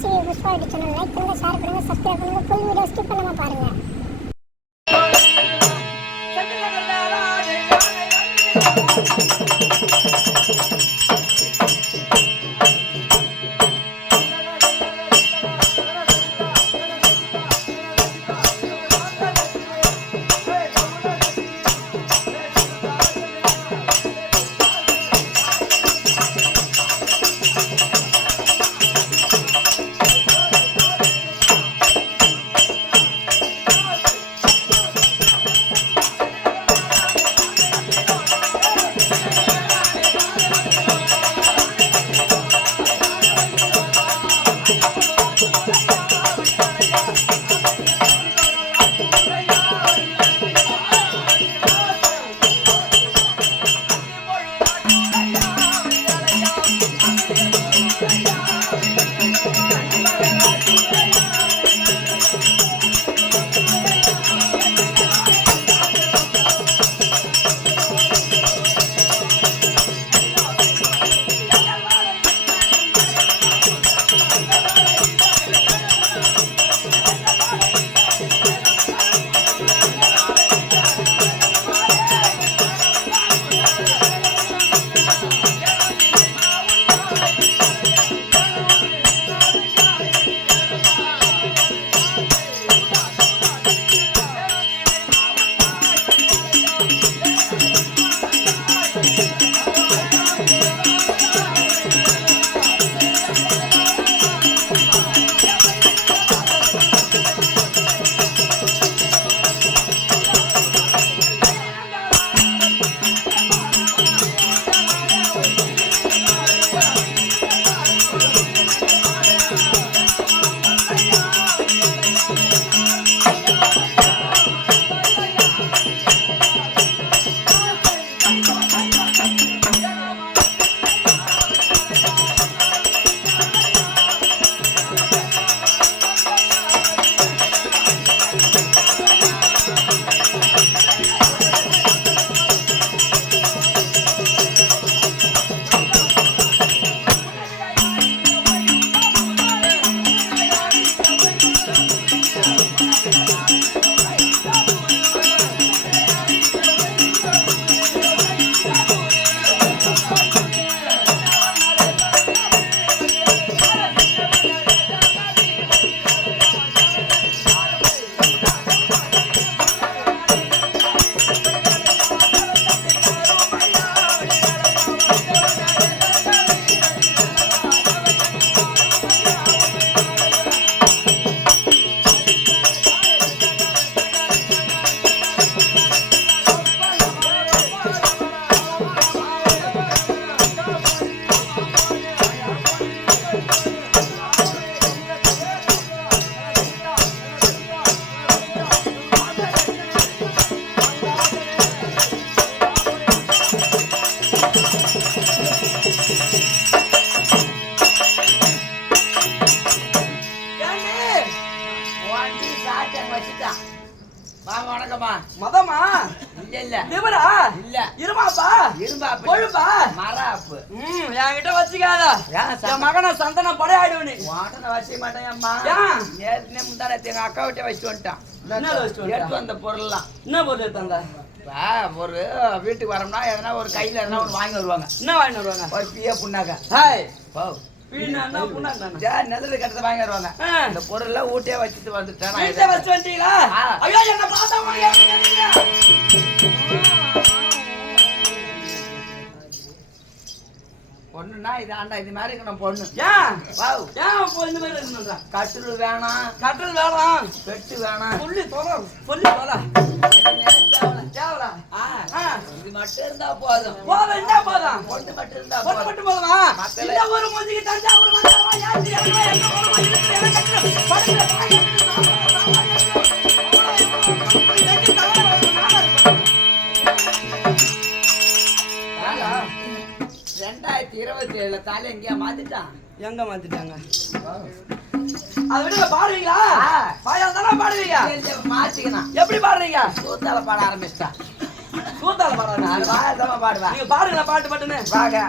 புதுசு Pushpa YouTube channel like பண்ணுங்க, share பண்ணுங்க, சப்ஸ்கிரைப் பண்ணுங்க. ஃபுல் வீடியோ ஸ்கிப் பண்ணாம பாருங்க. மதமா இல்ல திவரா இல்ல இருமாப்பா இரும்பாப்பு கொழுப்பா மராப்பு என்கிட்ட வச்சுக்காத என் மகனை சந்தன படையாடுவனு வாட்டனை வச்சுக்க மாட்டேன் அம்மா ஏற்கனவே முந்தானத்து எங்க அக்கா விட்டே வச்சுட்டு வந்துட்டான் என்ன வச்சுட்டு எடுத்து வந்த பொருள்லாம் என்ன பொருள் தந்த ஒரு வீட்டுக்கு வரோம்னா எதனா ஒரு கையில எதனா ஒன்று வாங்கி வருவாங்க என்ன வாங்கிட்டு வருவாங்க ஒரு பிய புண்ணாக்க ஹாய் போ நெல்லு கட்டத்தை வாங்கி வருவாங்க இந்த பொருள்லாம் ஊட்டியே வச்சுட்டு வந்துட்டேன் வீட்டை வச்சு வந்துட்டீங்களா ஐயோ என்ன பார்த்தா பொண்ணுன்னா இது ஆண்டா இது மாதிரி இருக்கணும் பொண்ணு இந்த மாதிரி இருக்கணும்டா கட்டில் வேணாம் கட்டில் வேணாம் பெட்டு வேணாம் சொல்லி தொலை இது மட்டும் இருந்தா போதும் என்ன போதும் பொண்ணு மட்டும் இருந்தா பொண்ணு மட்டும் போதுமா இந்த ஒரு மூஞ்சிக்கு தஞ்சாவூர் மச்சாவா யாத்தி என்ன போறமா தாலி எங்கேயா மாத்திட்டான் எங்க மாத்திட்டாங்க அதை விட பாடுவீங்களா பாயால் தானே பாடுவீங்க மாத்திக்கணும் எப்படி பாடுறீங்க சூத்தால பாட ஆரம்பிச்சிட்டான் சூத்தால பாடுறேன் வாயதான் பாடுவேன் நீங்க பாடுங்களா பாட்டு பாட்டுன்னு வாங்க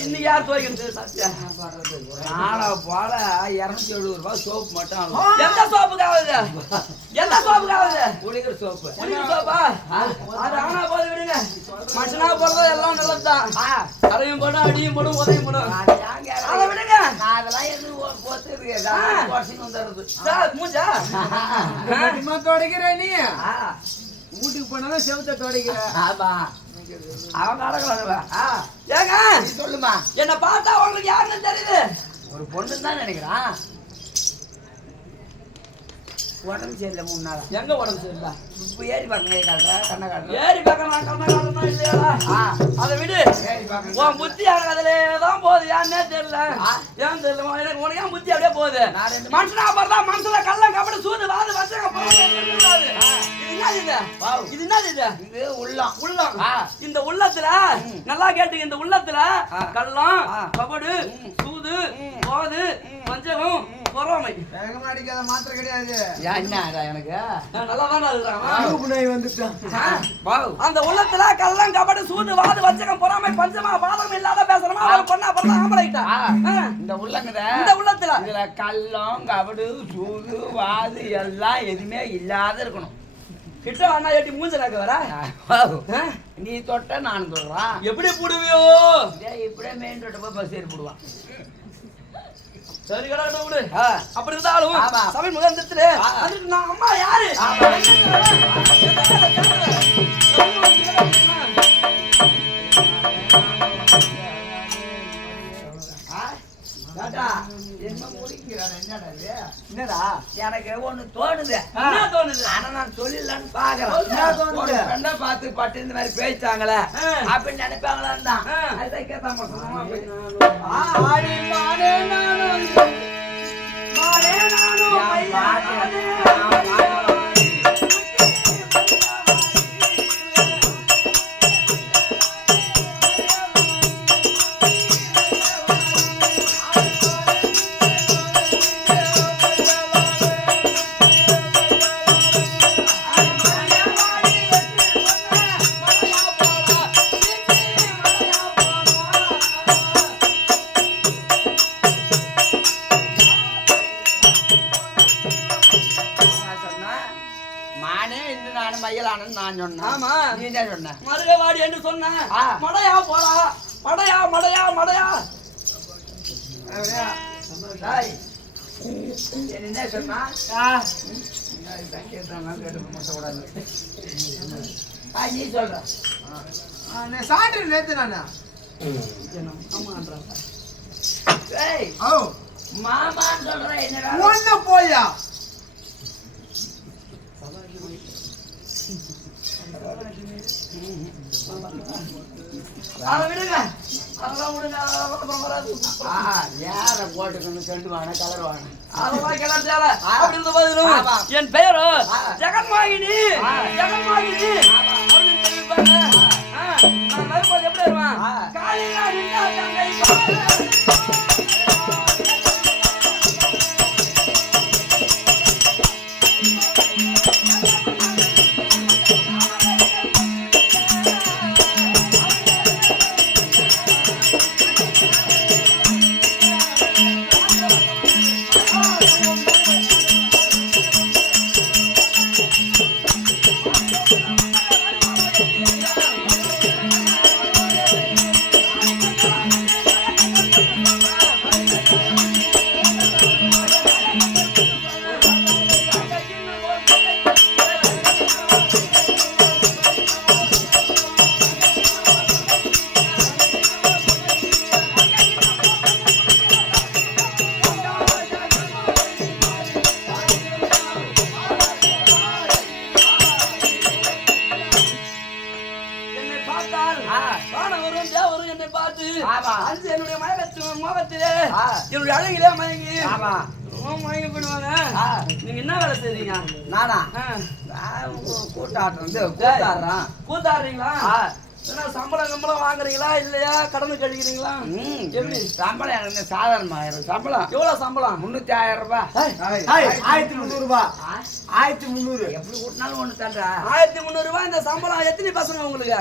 இன்னைக்கு யார் துவைக்கிறது சத்தியா? நாளை போல 270 ரூபாய் சோப்பு மட்டும் ஆகும். எந்த சோப்புக்காவது? எந்த சோப்புக்காவது? குளிக்கிற சோப்பு. குளிக்கிற சோப்பா? அது ஆனா போது விடுங்க. மனுஷனா போறது எல்லாம் நல்லதுதான். அதையும் போடும், அடியும் போடும், உதவியும் போடும். அதை விடுங்க. நான் அதெல்லாம் எதுவும் போட்டு வந்துடுறது. சார், மூஞ்சா? துடைக்கிற நீ வீட்டுக்கு போனாலும் செவத்தை துடைக்கிற. ஆமா அவங்க அடக்கலாம். ஏங்க சொல்லுமா. என்ன பார்த்தா உங்களுக்கு யாருன்னு தெரியுது? ஒரு பொண்ணு தான் நினைக்கிறான். உடம்பு சரியில்லை 3 நாளா. எங்க உடம்பு சரியில்லை? இப்ப ஏறி பார்க்க காட்டுற கண்ணை காட்டுற. ஏறி பார்க்கலாம், கண்ணை காட்டணும் இல்லையா? அதை விடு. ஏறி பார்க்க உன் புத்தி அதுல தான் போகுது. ஏன்னே தெரியல. ஏன் தெரியல? உனக்கு ஏன் புத்தி அப்படியே போகுது? மனுஷனா பார்த்தா மனுஷன கள்ளம் கபடி சூது வாது வச்சங்க. இது என்னது இது? இது உள்ளம். உள்ளம். இந்த உள்ளத்துல நல்லா கேட்டுங்க. இந்த உள்ளத்துல கள்ளம் கபடு சூது வாது வஞ்சகம் பொறாமை வேகமா அடிக்காத மாத்திரை கிடையாது. என்ன எனக்கு நல்லா தான் வந்துட்டான். அந்த உள்ளத்துல கள்ளம் கபடு சூது வாது வஞ்சகம் பொறாமை பஞ்சமா பாதகம் இல்லாத பேசுறமா அவன் பொண்ணா பொண்ணா ஆம்பளைட்டா. இந்த உள்ளங்கத இந்த உள்ளத்துல இதுல கள்ளம் கபடு சூது வாது எல்லாம் எதுவுமே இல்லாத இருக்கணும். கிட்ட அண்ணா ஏட்டி மூஞ்சனாக்க வர நீ தொட்ட நான் தொடுறான். எப்படி போடுவியோ? இப்படியே மெயின் ரோட்ட போய் பஸ் ஏறி போடுவான். சரி கடை விடு. அப்படி இருந்தாலும் ஆமா. சமையல் முதல் அதுக்கு நான் அம்மா யாரு? என்ன முடிக்கிறான்? என்னடா எனக்கு ஒண்ணு தோணுது. என்ன தோணுது? ஆனா நான் சொல்லிடலான்னு பாக்குறேன். ஒரு பெண்ணை பார்த்து பட்டு இந்த மாதிரி பேசிட்டாங்களே அப்படின்னு நினைப்பாங்களான்னு தான். அதுதான் கேட்பாங்க. ஆடி மாடே நானும் மாடே நானும் ஐயா நானே. மலையான மயிலானு நான் சொன்னேன். ஆமா நீ என்ன சொன்ன? மருகவாடி என்று சொன்ன மடையா போடா மடையா மடையா மடையா என்ன சொன்னா நீ சொல்ற சாட்டு நேத்து நானா மாமான்னு சொல்ற என்ன ஒண்ணு போயா அதை விடுங்க அதெல்லாம் விடுங்க அதெல்லாம் வராது யார போட்டுக்கணும் சொல்லிட்டு வாங்க கலர் வாங்க அதெல்லாம் கிளம்பியால அப்படி இருந்த போதிலும் என் பெயரோ ஜெகன்மாகினி ஜெகன்மாகினி அப்படின்னு சொல்லிருப்பாங்க நான் வரும்போது எப்படி வருவேன் காலையில நின்றா தங்கை என்னுடைய முகத்திலே என்னுடைய அழகிலே மயங்கி மயங்கி போயிடுவாங்க. நீங்க என்ன வேலை செய்றீங்க? நானா கூத்தாடுறீங்களா? சம்பளம் வாங்குறீங்களா இல்லையா கடனுக்கு கழிக்கிறீங்களா? எப்படி சம்பளம் எனக்கு சாதாரணமா சம்பளம் எவ்வளவு சம்பளம்? 300,000 ரூபாய். 1300 ரூபாய். 1300 எப்படி கூட்டினாலும் ஒண்ணு தாண்டா. 1300 ரூபாய். இந்த சம்பளம் எத்தனை பசங்க உங்களுக்கு?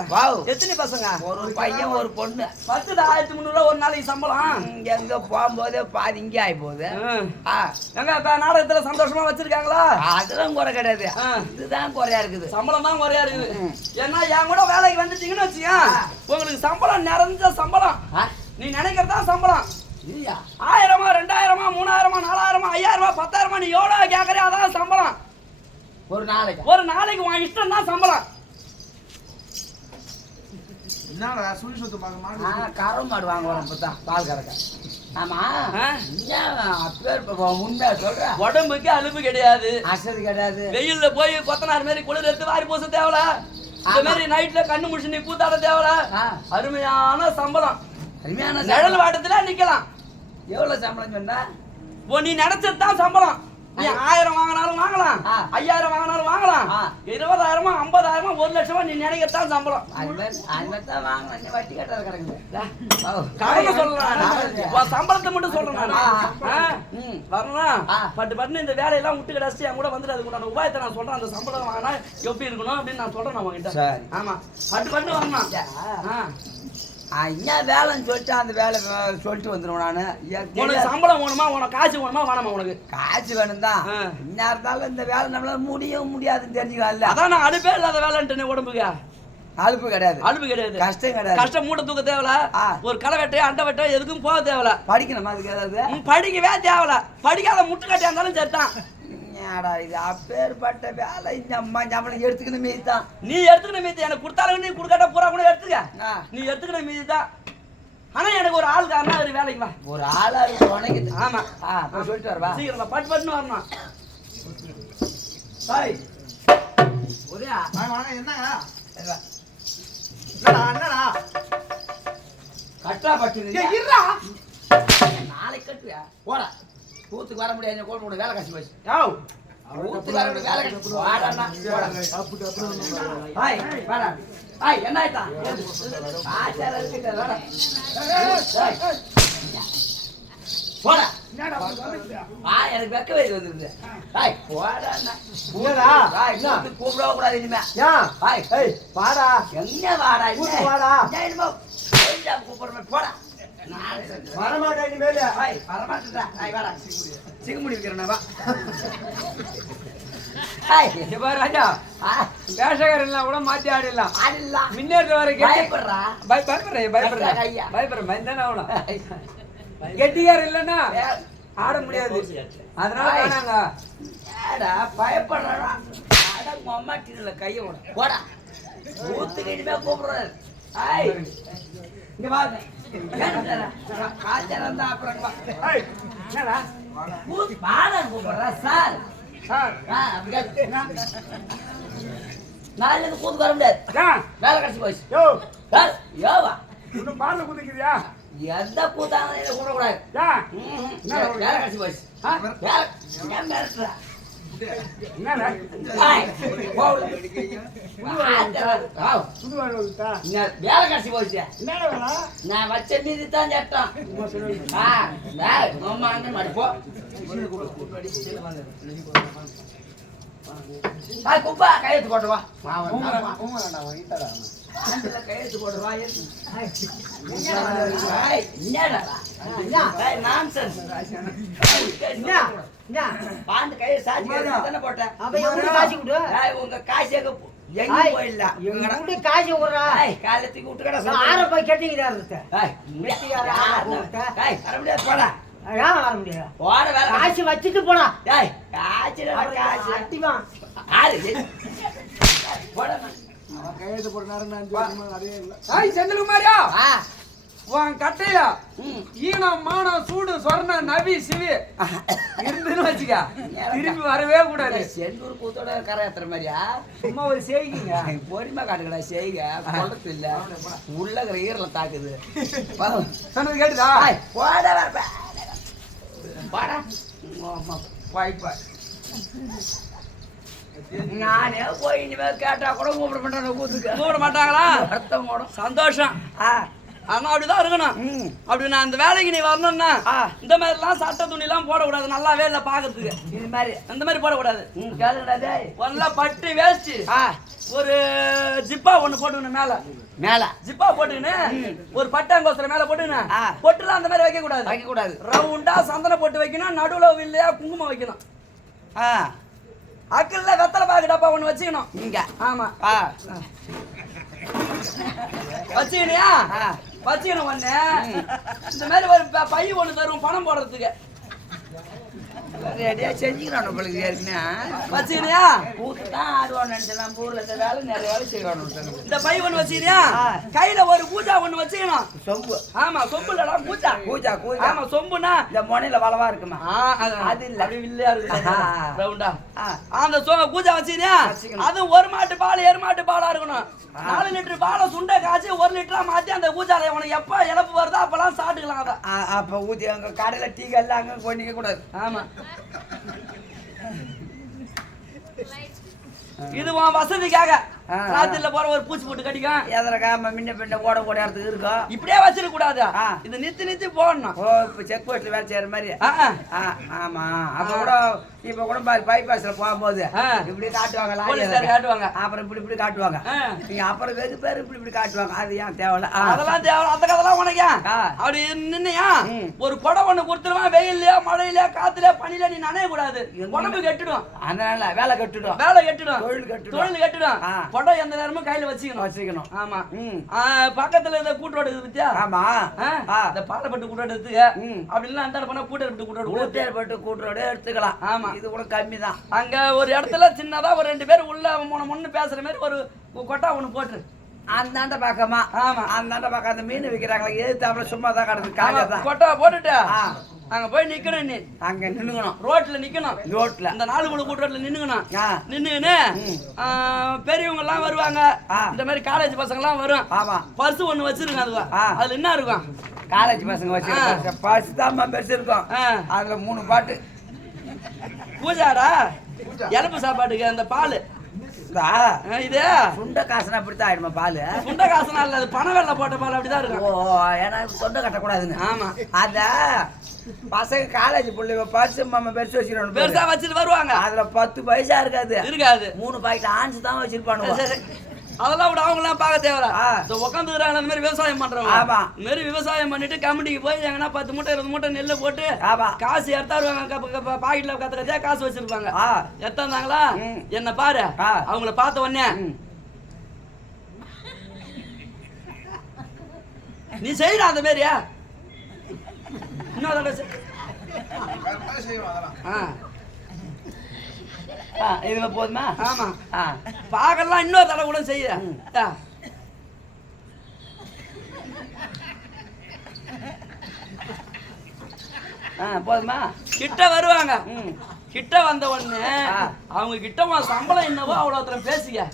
எத்தனை பசங்க? ஒரு பையன் ஒரு பொண்ணு. 1300 ரூபாய் ஒரு நாளைக்கு சம்பளம். எங்க போகும்போது பாதி இங்கே ஆகி போகுது. எங்க நாடகத்துல சந்தோஷமா வச்சிருக்காங்களா? அதெல்லாம் குறை கிடையாது. இதுதான் குறையா இருக்குது. சம்பளம் தான் குறையா இருக்குது. ஏன்னா என் கூட வேலைக்கு வந்துட்டீங்கன்னு வச்சுக்க உங்களுக்கு சம்பளம் நிறைஞ்ச சம்பளம். நீ நினைக்கிறதா சம்பளம் இல்லையா? 1000, 2000, 3000, 4000, 5000, 10,000 நீ எவ்வளவு கேட்கறியா அதான் சம்பளம். ஒரு நாளைக்கு உன் இஷ்டம் தான் சம்பளம். என்னடா சுழி சுத்து பார்க்க மாடு கறவை மாடு வாங்க வரோம் பால் கறக்க. ஆமா உண்மையா சொல்ற உடம்புக்கு அலுப்பு கிடையாது, அசதி கிடையாது. வெயில்ல போய் கொத்தனார் மாதிரி குளிர் எடுத்து வாரி பூச தேவல, இந்த மாதிரி நைட்ல கண்ணு முடிச்சு நீ கூத்தாட தேவல. அருமையான சம்பளம். அருமையான நிழல் வாட்டத்துல நிக்கலாம். எவ்வளவு சம்பளம் சொன்னா? நீ நினைச்சதுதான் சம்பளம். நீ 1000 வாங்கினாலும் வாங்கலாம், 5000 வாங்கினாலும் வாங்கலாம், 20,000, 50,000, 1 லட்சமா நீ நினைக்கத்தான் சம்பளம். அதுதான் வாங்கலாம். வட்டி கட்டாத கிடக்குது. சம்பளத்தை மட்டும் சொல்றேன் வரணும். பட்டு இந்த வேலையெல்லாம் விட்டு கிடச்சி என் கூட வந்துட்டு அதுக்கு உபாயத்தை நான் சொல்றேன். அந்த சம்பளம் வாங்கினா எப்படி இருக்கணும் அப்படின்னு நான் சொல்றேன் அவங்ககிட்ட. ஆமா பட்டு வரணும். என்ன வேலைன்னு சொல்லிட்டு அந்த வேலை சொல்லிட்டு வந்துடுவேன் நானு. உனக்கு சம்பளம் வேணுமா? உனக்கு காசு வேணுமா? வேணாமா? உனக்கு காசு வேணும் தான். என்ன இருந்தாலும் இந்த வேலை நம்மளால முடியாதுன்னு தெரிஞ்சுக்கலாம். அதான் நான் அடுப்பே இல்லாத வேலைன்ட்டு உடம்புக்கு அலுப்பு கிடையாது, கஷ்டம் கிடையாது. கஷ்டம் மூட்டை தூக்க தேவல, ஒரு களை வெட்ட அண்டை வெட்ட எதுக்கும் போக தேவல. படிக்கணுமா? அதுக்கு ஏதாவது படிக்கவே தேவல. படிக்காத முட்டுக்கட்டியா இருந்தாலும் சரிதான். இது அப்பேற்பட்ட வேலை. இந்த அம்மா சம்பளம் எடுத்துக்கணும் மீதி தான். நீ எடுத்துக்கணும் மீதி. எனக்கு கொடுத்தாலும் நீ கொடுக்காட்ட பூரா கூட எடுத்துக்க. நீ எடுத்துக்கணும் மீதி தான். ஆனா எனக்கு ஒரு ஆள் காரணம் ஒரு வேலைக்கு வா. ஒரு ஆளா உனக்கு. ஆமா சொல்லிட்டு வரவா? சீக்கிரம் பட்டு வரணும். ஒரே என்னங்க கட்டா பட்டு நாளைக்கு கட்டுவியா? போடா. கூத்துக்கு வர முடியாது. கோல் வேலை காசு போச்சு. வேலை என்ன ஆயிட்டா? போடா. எனக்கு வெக்க வரி வந்துருது. கூப்பிட கூடாது இனிமே. வாடா எங்க வாடா? வாடா கூப்பிடுறேன். போடா. வரமாட்டேன் இனிமேல. வரமாட்டேன். வாடா சிங்க முடி இருக்கிறேன். ராஜா வேஷக்காரெல்லாம் கூட மாத்தி ஆடிடலாம். முன்னேற்ற வர பயப்படுறேன் பயந்தானே ஆகணும். கெட்டியார் இல்லைன்னா ஆட முடியாது. அதனால நாங்க பயப்படுறா கைய விட போடா ஊத்துக்கு இனிமே கூப்பிடுறாரு. இங்க வாங்க காய்ச்சல் இருந்தா அப்புறம் கூப்பிடுறா சார். நாளைல இருந்து கூத்து வர முடியாது. வேலை கடைசி போயிடுச்சு. யோவா பாடல குதிக்குதியா எந்த கூத்தாங்க கூடக்கூடாது. வேலை கடைசி போயிடுச்சு. மிரட்டுறா வேலை கடைசி போச்சு. நான் வச்ச மீதி தான் சட்டம். போ குப்பா கையெழுத்து போட்டுவா. கையெழுத்து போட்டுவா. பாண்டு கையை சாட்சி தானே போட்டேன். உங்க காசு எங்க போயிடலாம். காசு காலத்துக்கு விட்டு கடை கட்டிக்கிட்டா வர முடியாது. போடா வர முடியாது. போட வேலை காசு வச்சுட்டு போடா. காசு காசு அட்டிவான் போட கையெழுத்து போட்டு அதே இல்லை. செந்தில்குமாரியா உன் கட்டையா ஈனம் மானம் சூடு சொர்ண நவி சிவி இருந்துன்னு வச்சுக்க திரும்பி வரவே கூடாது. செந்தூர் கூத்தோட கரை ஏத்துற மாதிரியா சும்மா ஒரு செய்கிங்க பொறுமா காட்டுக்கடா செய்க கொள்ளத்து இல்ல உள்ள ஈரல தாக்குது. சொன்னது கேட்டுதா? நானே போய் இனிமே கேட்டா கூட கூப்பிட மாட்டேன். கூத்துக்கு கூப்பிட மாட்டாங்களா? அர்த்தம் கூட சந்தோஷம். ஆனா அப்படிதான் இருக்கணும். அப்படி நான் அந்த வேலைக்கு நீ வரணும்னா இந்த மாதிரி எல்லாம் சட்ட துணி எல்லாம் போடக்கூடாது. நல்லாவே இல்ல பாக்குறதுக்கு. இது மாதிரி அந்த மாதிரி போடக்கூடாது. கேளுங்கடா நல்லா பட்டு வேஸ்ட் ஒரு ஜிப்பா ஒண்ணு போட்டுக்கணும். மேல மேல ஜிப்பா போட்டுக்கின்னு ஒரு பட்டாங்கோசர மேல போட்டுக்கணும். பொட்டுலாம் அந்த மாதிரி வைக்க கூடாது. ரவுண்டா சந்தன போட்டு வைக்கணும். நடுவுல இல்லையா குங்குமம் வைக்கணும். அக்கல்ல வெத்தலை பாக்கு டப்பா ஒண்ணு வச்சுக்கணும். இங்க ஆமா வச்சுக்கணியா வச்சுக்கணும். ஒண்ணு இந்த மாதிரி ஒரு பை ஒண்ணு தரும் பணம் போடுறதுக்கு. ரெடியா செஞ்சுக்கிறான் நம்மளுக்கு ஏற்கனவே வச்சுக்கணியா கூத்துதான் ஆடுவான்னு நினைச்சேன். ஊர்ல இந்த வேலை நிறைய வேலை செய்யறான். இந்த பை ஒண்ணு வச்சுக்கிறியா கையில ஒரு பூஜா ஒண்ணு வச்சுக்கணும். சொம்பு ஆமா சொம்பு இல்லடா பூஜா. பூஜா ஆமா சொம்புனா இந்த முனையில வளவா இருக்குமா அது இல்ல அப்படி இல்லையா இருக்கு ரவுண்டா. அந்த பூஜா வச்சுக்கிறியா அது ஒரு மாட்டு பால் எரு மாட்டு பாலா இருக்கணும். 4 லிட்டர் பாலை சுண்டை காய்ச்சி 1 லிட்டரா மாத்தி அந்த பூஜால உனக்கு எப்ப இழப்பு வருதோ அப்பெல்லாம் சாப்பிட்டுக்கலாம். அதை அப்ப ஊத்தி அங்க கடையில டீ கல்ல அங்க கொண்டிக்க கூடாது. ஆமா இது உன் வசதிக்காக ராத்திரில போற ஒரு பூச்சி போட்டு கட்டிக்கும். எதற்காம முன்ன பின்ன ஓட இடத்துக்கு இருக்கும். இப்படியே வச்சிருக்க கூடாது. இது நித்தி போடணும். ஓ இப்ப செக் போஸ்ட்ல வேலை செய்யற மாதிரி. ஆமா அப்ப கூட இப்ப கூட பைபாஸ்ல போகும்போது இப்படி காட்டுவாங்க. அப்புறம் இப்படி காட்டுவாங்க. நீங்க அப்புறம் வெகு பேரு இப்படி காட்டுவாங்க. அது ஏன் தேவையில்ல. அதெல்லாம் தேவையில்ல. அந்த கதெல்லாம் உனக்கு அப்படி நின்னையா ஒரு குடம் ஒண்ணு கொடுத்துருவான். வெயில்லயா மழையிலயா காத்துல பனில நீ நனைய கூடாது. உடம்பு கெட்டுடும். அதனால வேலை கெட்டுடும். தொழில் கெட்டுடும். குடம் எந்த நேரமும் கையில வச்சுக்கணும். ஆமா பக்கத்துல இந்த கூட்டோடு பத்தியா? ஆமா இந்த பாலப்பட்டு கூட்டோடு எடுத்துக்க. அப்படி இல்ல அந்த போனா கூட்டப்பட்டு கூட்டோடு எடுத்துக்கலாம். ஆமா இது கூட கம்மி தான். அங்க ஒரு இடத்துல சின்னதா ஒரு 2 பேர் உள்ள முன்னு பேசுற மாதிரி ஒரு கொட்டா ஒண்ணு போட்டு அந்தாண்ட பக்கமா. ஆமா அந்தாண்ட பக்கம் அந்த மீன் விக்கிறாங்களா எதுத்தாப்புல சும்மா தான் கிடக்கு. கொட்டா போட்டுட்டு அங்க போய் நிக்கணும். நீ அங்க நின்னுக்கணும். ரோட்ல நிக்கணும். ரோட்ல அந்த 4 குழு கூட்டத்துல நின்னுக்கணும். நின்னுன்னு பெரியவங்க எல்லாம் வருவாங்க. இந்த மாதிரி காலேஜ் பசங்க எல்லாம் வரும். ஆமா பர்ஸ் ஒண்ணு வச்சிருங்க. அதுல என்ன இருக்கும்? காலேஜ் பசங்க வச்சிருக்காங்க. பர்ஸ் தான் பெருசு இருக்கும். அதுல 3 பாட்டு பூஜாடா இழப்பு சாப்பாட்டுக்கு அந்த பால் இது சுண்ட காசுனா அப்படித்தான் ஆயிடுமா பால். சுண்ட காசுனா இல்ல அது பண வெள்ள போட்ட பால் அப்படிதான் இருக்கும். ஓ ஏன்னா தொண்டை கட்டக்கூடாதுன்னு. ஆமா அத பசங்க காலேஜ் பிள்ளைங்க பர்ஸ் பெருசு வச்சிருக்கணும். பெருசா வச்சுட்டு வருவாங்க. அதுல 10 பைசா இருக்காது. 3 பாக்கெட் ஆன்ஸ் தான் வச்சிருப்பானுங்க. அதெல்லாம் விட அவங்க எல்லாம் பார்க்க தேவை. உட்காந்துக்கிறாங்க அந்த மாதிரி விவசாயம் பண்றவங்க. ஆமா. இந்த மாதிரி விவசாயம் பண்ணிட்டு கமிட்டிக்கு போய் எங்கன்னா 10 மூட்டை 20 மூட்டை நெல்லை போட்டு காசு எடுத்தாருவாங்க. பாக்கெட்ல கத்துறதே காசு வச்சிருப்பாங்க. எடுத்தாங்களா என்ன பாரு, அவங்கள பார்த்த உடனே நீ செய்யற அந்த மாதிரியா இன்னும் இதுல போதுமா? ஆமா. பாக்கலாம் இன்னொரு தடவை கூட செய்ய. போதுமா? கிட்ட வருவாங்க. கிட்ட வந்த உடனே அவங்க கிட்ட சம்பளம் என்னவோ அவ்வளவு பேசிக்க.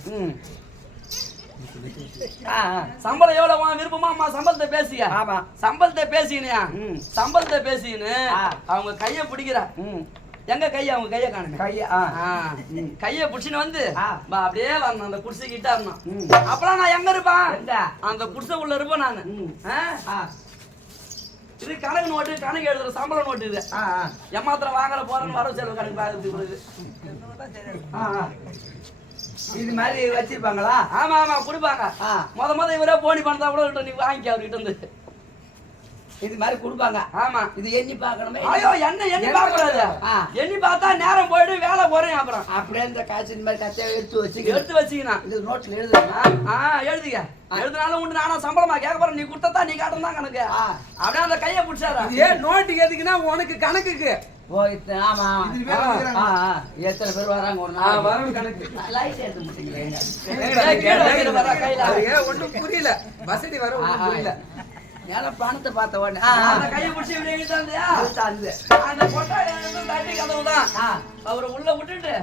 சம்பளம் எவ்வளவு விருப்பமா சம்பளத்தை பேசிக்க. ஆமா. சம்பளத்தை பேசிக்கினியா? சம்பளத்தை பேசிக்கின்னு அவங்க கைய பிடிக்கிற. எங்க கைய அவங்க கைய காணுங்க. கைய புடிச்சுன்னு வந்து அப்படியே வரணும் அந்த குடிசை கிட்ட இருந்தோம். அப்பெல்லாம் நான் எங்க இருப்பேன்? அந்த குடிசை உள்ள இருப்பேன் நானு. இது கணக்கு நோட்டு, கணக்கு எழுதுற சம்பள நோட்டு. இது ஏமாத்திரம் வாங்கல போறேன்னு வரவு செலவு கணக்கு பாக்குறது. இது மாதிரி வச்சிருப்பாங்களா? ஆமா ஆமா கொடுப்பாங்க. முத இவரே போனி பண்ணா கூட நீ வாங்கிக்க அவர்கிட்ட இருந்து. இது மாதிரி கொடுப்பாங்க. ஆமா. இது எண்ணி பார்க்கணுமே. ஐயோ எண்ணி பார்க்க கூடாது. எண்ணி பார்த்தா நேரம் போயிட்டு வேலை போறேன். அப்புறம் அப்படியே இந்த காசு இந்த மாதிரி கத்தையை எடுத்து வச்சுக்கணும். இது நோட்ல எழுதுறா? எழுதிக்க. எழுதுனாலும் உண்டு. நானும் சம்பளமா கேட்க போறேன். நீ கொடுத்தா நீ காட்டும் தான் கணக்கு. அப்படியே அந்த கையை பிடிச்சாரு. ஏன் நோட்டுக்கு எதுக்குன்னா உனக்கு கணக்குக்கு. ஆமா. எத்தனை பேர் வராங்க ஒரு நாள் வரும் கணக்கு. லைட் எடுத்து முடிக்கிறேன். ஒன்றும் புரியல. வசதி வர ஒன்றும் புரியல. ஏன்னா பணத்தை பார்த்த உடனே அந்த கையை பிடிச்சி அந்த கொட்டாயை தட்டி கதவுதான் அவரை உள்ள விட்டுட்டு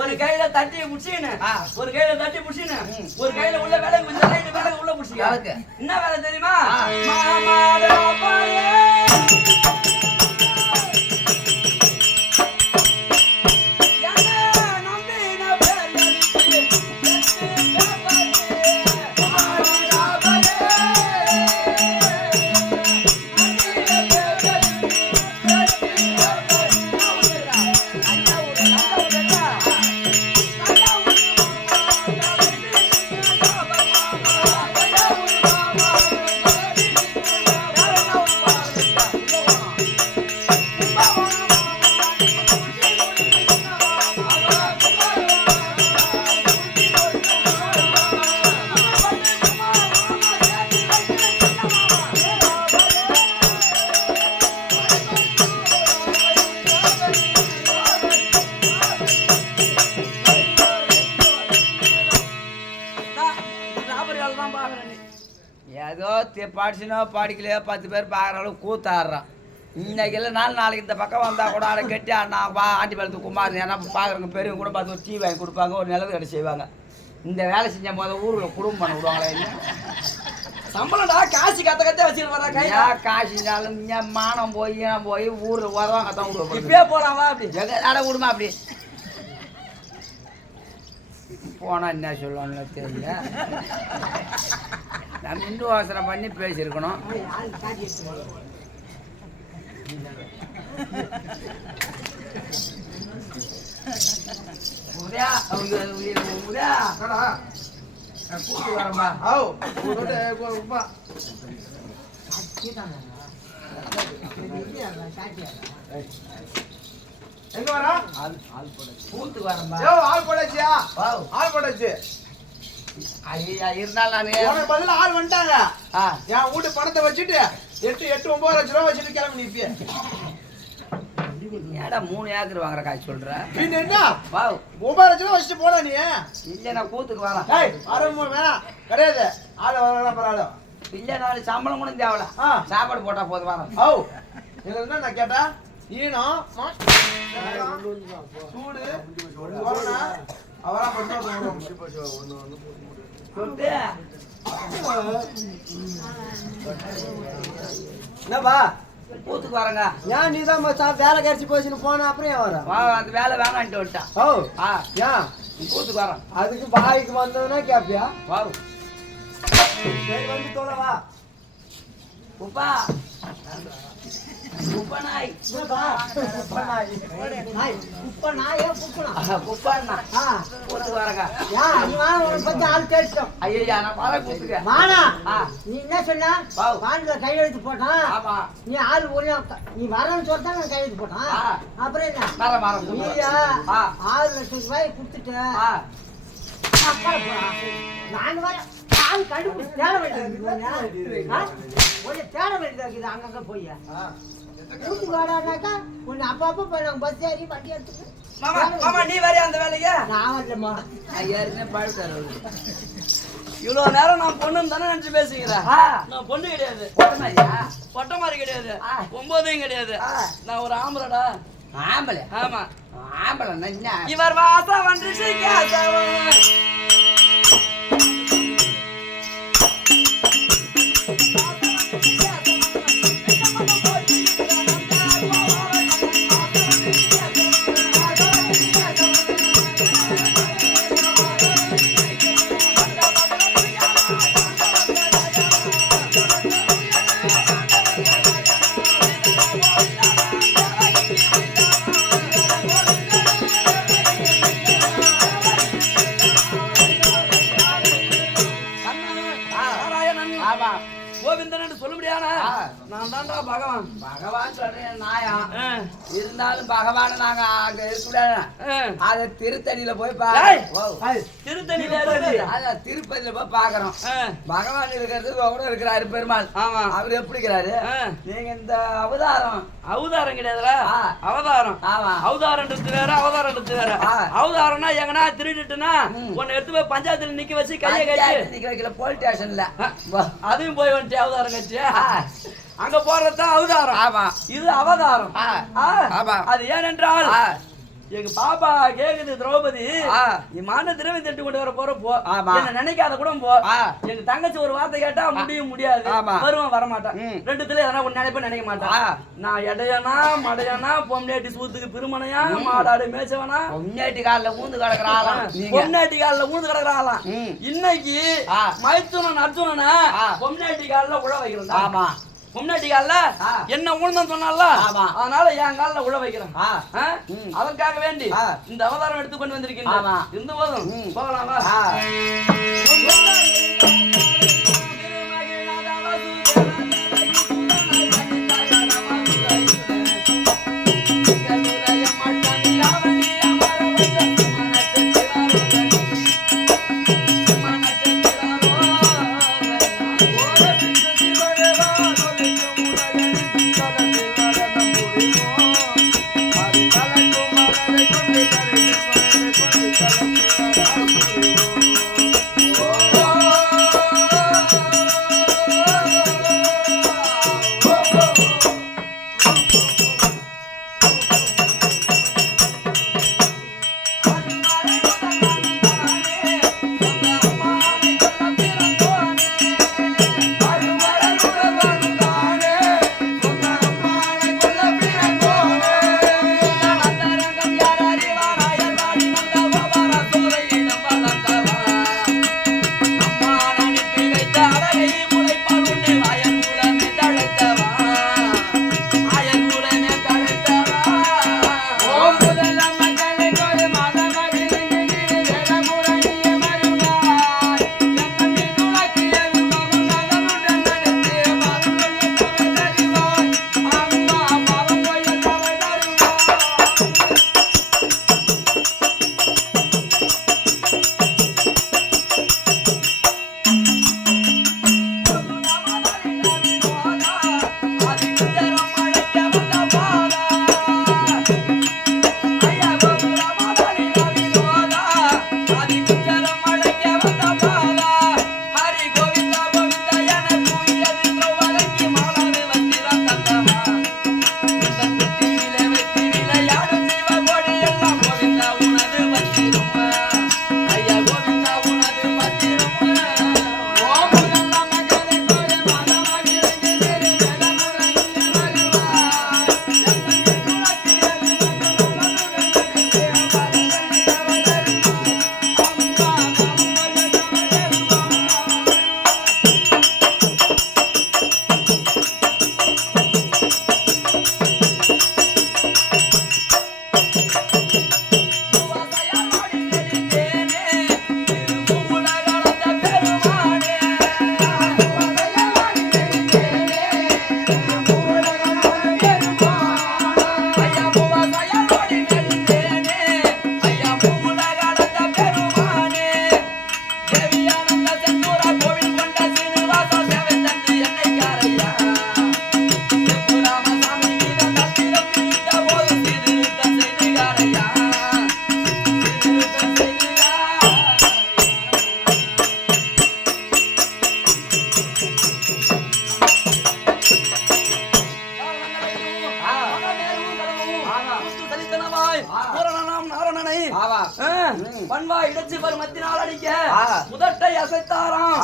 ஒரு கையில தட்டி புடிச்சின்னு ஒரு கையில தட்டி புடிச்சின்னு ஒரு கையில உள்ள வேலை வேலை உள்ள புடிச்சிக்க. என்ன வேலை தெரியுமா? ஏதோ பாடிச்சுனோ பாடிக்கலையோ 10 பேர் பார்க்குற அளவுக்கு கூத்தாடுறான். இன்னைக்கு இல்லை நாளைக்கு இந்த பக்கம் வந்தால் கூட அதை கட்டி நான் ஆண்டி பழத்துக்கு குமார் ஏன்னா பார்க்குறவங்க பெரியவங்க கூட பார்த்து ஒரு டீ வாங்கி கொடுப்பாங்க, ஒரு நிலவு கடை செய்வாங்க. இந்த வேலை செஞ்ச போது ஊரில் குடும்பம் பண்ண விடுவாங்களே இல்லை. சம்பளம்டா காசு கத்த வச்சுருவாங்க. காசுனாலும் மானம் போய் ஊரில் வருவாங்க தான் விடுவோம். இப்பயே போகலாமா? அப்படி நட விடுமா? அப்படி போனால் என்ன சொல்லுவான்னு தெரியல. நம்ம இந்து வாசனை பண்ணி பேசியிருக்கணும். உதயா உதயா கூட்டு வரம்பா. எங்க வரா? கூட்டு வரம்பா. ஆள் போடாச்சியா? ஆள் போடாச்சு. ஐயா இருந்தாலும் நான் பதில் ஆள் வந்துட்டாங்க. என் வீட்டு பணத்தை வச்சுட்டு 8-9 லட்சம் ரூபா வச்சுட்டு கிளம்பி நிப்பிய. ஏடா 3 ஏக்கர் வாங்குற காய் சொல்ற? பின்ன என்ன? 9 லட்சம் ரூபா வச்சுட்டு போடா நீ. இல்ல நான் கூத்துக்கு வரேன். வேணாம் கிடையாது. ஆள் வரலாம் பரவாயில்ல. இல்ல நாலு சம்பளம் கூட தேவல. சாப்பாடு போட்டா போது வரேன். இதுல என்ன நான் கேட்டா ஈனம் சூடு கொரோனா அவரா என்னப்பா கூத்துக்கு வரங்க. ஏன் நீ தான் வேலை கிடைச்சி போச்சுன்னு போன அப்புறம் ஏன் வர? அந்த வேலை வேணான்ட்டு விட்டான். ஏன் கூத்துக்கு வரேன்? அதுக்கு பாய்க்கு வந்ததுன்னா கேப்பியா? சரி வந்து தோழவா. உப்பா குப்பநாய் குப்பனா குப்பாண்ணா கூத்து வரங்க நீ வா உனக்கு பத்தி ஆள் கேட்டோம் ஐயா நான் வர கூத்துக்க மானா ஆ. நீ என்ன சொன்ன வானில கையெழுத்து போட்டான் ஆமா நீ ஆள் ஒண்ணு நீ வரேன்னு சொல்லிட்டு நான் கையெழுத்து போட்டான் ஆ. அப்புறம் என்ன மரம் நீயா ஆ. 6 லட்சம் ரூபாய் கொடுத்துட்டு ஆ அப்புறம் போடா. நான் வர ஆள் கண்டுபிடிச்சு தேட வேண்டியது கொஞ்சம் தேட வேண்டியதா இருக்குது அங்கங்க போய் வீட்டுக்கு வாடானாக்கா உன்னை அப்பா போய் நாங்கள் பஸ் ஏறி வண்டி எடுத்துட்டு மாமா மாமா நீ வரையா அந்த வேலைக்கு நான் வரலம்மா ஐயா இருந்தே பழுத்தாரு இவ்வளவு நேரம் நான் பொண்ணுன்னு தானே நினைச்சு பேசுகிறேன் ஆ. நான் பொண்ணு கிடையாது குப்பநாயா பொட்டை மாதிரி கிடையாது ஆ. 9 கிடையாது ஆ. நான் ஒரு ஆம்பளடா ஆம்பளை ஆமா ஆம்பளை என்ன இவர் வாசா வந்துச்சு கேசவன் ஆமா கோவிந்தன் சொல்ல முடியாதா ஆ. நான் தான்டா பகவான் பகவான் சொல்றேன் நாயா ஆ. இருந்தாலும் பகவான நாங்க அங்க இருக்கக்கூடாது ஆ. அத திருத்தணியில போய் ஏய். பாக்கிறோம் திருத்தணியில இருக்குது. அத திருப்பதியில போய் பாக்குறோம் ஆ. பகவான் இருக்கிறது கூட இருக்கிறாரு பெருமாள் ஆமா. அவர் எப்படி இருக்கிறாரு ஆ. நீங்க இந்த அவதாரம் அவதாரம் கிடையாதுடா ஆ. அவதாரம் ஆமா அவதாரம்ன்றது வேற அவதாரம்ன்றது வேற ஆ. அவதாரம்னா எங்கனா திருடிட்டுனா ம். உன்னை எடுத்து போய் பஞ்சாயத்துல நிக்க வச்சு கையை கட்டி பஞ்சாயத்து நிக்க வைக்கல போலீஸ் ஸ்டேஷன்ல அதையும் போய் வந்துச்சு அவதாரம் கட்சி ஆ. அங்க போறதுதான் அவதாரம் ஆமா இது அவதாரம் ஆ. ஆ. ஆமா. அது ஏனென்றால் ஆ. எங்க பாப்பா கேக்குது திரௌபதி ஆ. நீ மான திரவி தட்டு கொண்டு வர போற போ ஆமா. என்ன நினைக்காத கூட போ ஆ. எங்க தங்கச்சி ஒரு வார்த்தை கேட்டா முடியும் முடியாது ஆமா. வருவான் வரமாட்டான் ம். ரெண்டுத்துல எதனா ஒன்னு நினைப்ப நினைக்க மாட்டான் ஆ. நான் எடையனா மடையனா பொம்னாட்டி சூத்துக்கு திருமணையா மாடாடு மேய்ச்சவனா முன்னாடி காலில் ஊந்து கிடக்குறாளாம் நீங்க பொம்னாட்டி காலில் ஊழ்ந்து கிடக்குறாளாம் ம். இன்னைக்கு ஆ. மைத்துனன் அர்ஜுனனை ஆ. பொம்னாட்டி காலில் உழ வைக்கிறேன் ஆமா முன்னாடி கால ஆ. என்ன உழுந்தம் சொன்னால ஆமா. அதனால என் காலில் உழ வைக்கிறேன் ஆ. ஆ? ம். அதற்காக வேண்டி ஆ. இந்த அவதாரம் எடுத்து கொண்டு வந்திருக்கீங்க ஆமா. இந்த போதும் ம். போகலாமா ஆ. மண்வா இடைச்சு பாரு மத்தினால் அடிக்க முதட்டை அசைத்தாராம்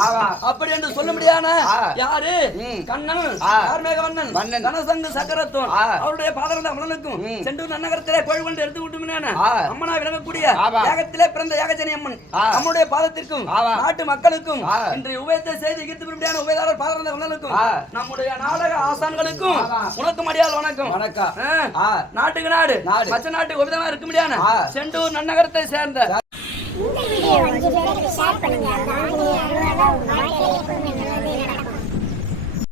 அப்படி என்று சொல்ல முடியாத யாரு கண்ணன் கார்மேகவண்ணன் கனசங்கு சக்கரத்தோன் அவருடைய பாதரந்த அமலனுக்கும் செண்டூர் நன்னகரத்திலே கோயில் கொண்டு எடுத்து விட்டு அம்மனா விளங்கக்கூடிய யாகத்திலே பிறந்த யாகஜனி அம்மன் நம்முடைய பாதத்திற்கும் நாட்டு மக்களுக்கும் இன்றைய உபயத்தை செய்து ஈர்த்து முடியாத உபயதாரர் பாதரந்த அமலனுக்கும் நம்முடைய நாடக ஆசான்களுக்கும் உனக்கு மடியால் வணக்கம் வணக்கம் நாட்டுக்கு நாடு மச்ச நாட்டுக்கு உபதமா இருக்க முடியாத செண்டூர் நன்னகரத்தை சேர்ந்த இந்த வீடியோ 5 பேருக்கு ஷேர் பண்ணுங்க.